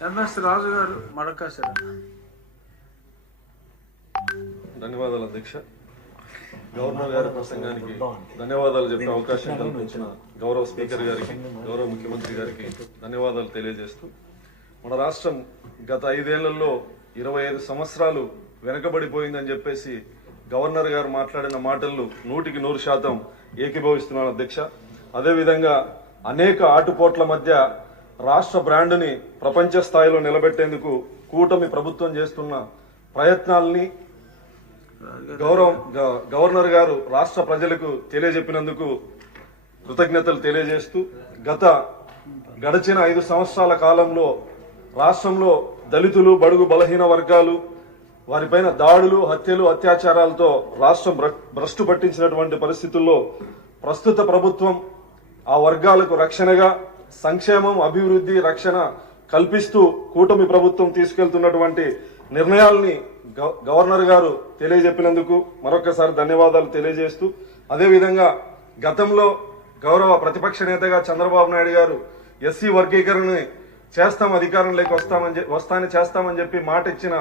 MS రాజు గారు మడకాశర. ధన్యవాదాలు అధ్యక్ష. గవర్నర్ గారి ప్రసంగానికి ధన్యవాదాలు చెప్పే అవకాశం కల్పించిన గౌరవ స్పీకర్ గారికి గౌరవ ముఖ్యమంత్రి గారికి ధన్యవాదాలు తెలియజేస్తూ మన రాష్ట్రం గత ఐదేళ్ళలో ఇరవై ఐదు సంవత్సరాలు వెనకబడిపోయిందని చెప్పేసి గవర్నర్ గారు మాట్లాడిన మాటలను నూటికి నూరు శాతం ఏకీభవిస్తున్నాను అధ్యక్ష. అదేవిధంగా అనేక ఆటుపోట్ల మధ్య రాష్ట్ర బ్రాండ్ని ప్రపంచ స్థాయిలో నిలబెట్టేందుకు కూటమి ప్రభుత్వం చేస్తున్న ప్రయత్నాల్ని గౌరవం గ- గవర్నర్ గారు రాష్ట్ర ప్రజలకు తెలియజెప్పినందుకు కృతజ్ఞతలు తెలియజేస్తూ గత గడిచిన ఐదు సంవత్సరాల కాలంలో రాష్ట్రంలో దళితులు బడుగు బలహీన వర్గాలు వారిపైన దాడులు హత్యలు అత్యాచారాలతో రాష్ట్రం భ్రష్టు పట్టించినటువంటి పరిస్థితుల్లో ప్రస్తుత ప్రభుత్వం ఆ వర్గాలకు రక్షణగా సంక్షేమం అభివృద్ధి రక్షణ కల్పిస్తూ కూటమి ప్రభుత్వం తీసుకెళ్తున్నటువంటి నిర్ణయాల్ని గవ- గవర్నర్ గారు తెలియజెప్పినందుకు మరొకసారి ధన్యవాదాలు తెలియజేస్తూ అదేవిధంగా గతంలో గౌరవ ప్రతిపక్ష నేతగా చంద్రబాబు నాయుడు గారు ఎస్సీ వర్గీకరణని చేస్తాం అధికారంలోకి వస్తామని చె- చేస్తామని చెప్పి మాట ఇచ్చిన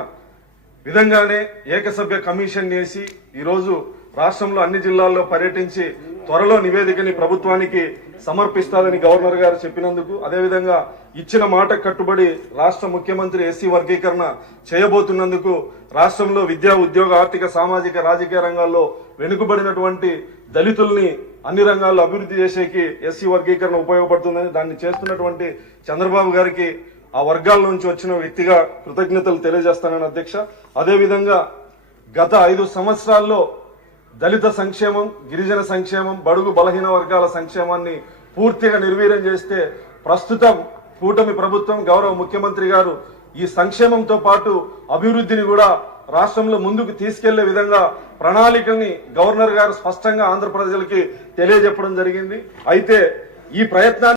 విధంగానే ఏకసభ్య కమిషన్ వేసి ఈరోజు రాష్ట్రంలో అన్ని జిల్లాల్లో పర్యటించి త్వరలో నివేదికని ప్రభుత్వానికి సమర్పిస్తారని గవర్నర్ గారు చెప్పినందుకు అదేవిధంగా ఇచ్చిన మాట కట్టుబడి రాష్ట్ర ముఖ్యమంత్రి ఎస్సీ వర్గీకరణ చేయబోతున్నందుకు రాష్ట్రంలో విద్యా ఉద్యోగ ఆర్థిక సామాజిక రాజకీయ రంగాల్లో వెనుకబడినటువంటి దళితుల్ని అన్ని రంగాల్లో అభివృద్ధి చేసేకి ఎస్సీ వర్గీకరణ ఉపయోగపడుతుందని దాన్ని చేస్తున్నటువంటి చంద్రబాబు గారికి ఆ వర్గాల నుంచి వచ్చిన వ్యక్తిగా కృతజ్ఞతలు తెలియజేస్తానని అధ్యక్ష. అదేవిధంగా గత ఐదు సంవత్సరాల్లో దళిత సంక్షేమం గిరిజన సంక్షేమం బడుగు బలహీన వర్గాల సంక్షేమాన్ని పూర్తిగా నిర్వీర్యం చేస్తే ప్రస్తుతం కూటమి ప్రభుత్వం గౌరవ ముఖ్యమంత్రి గారు ఈ సంక్షేమంతో పాటు అభివృద్ధిని కూడా రాష్ట్రంలో ముందుకు తీసుకెళ్ళే విధంగా ప్రణాళికని గవర్నర్ గారు స్పష్టంగా ఆంధ్రప్రదేశ్కి తెలియజెప్పడం జరిగింది. అయితే ఈ ప్రయత్నాన్ని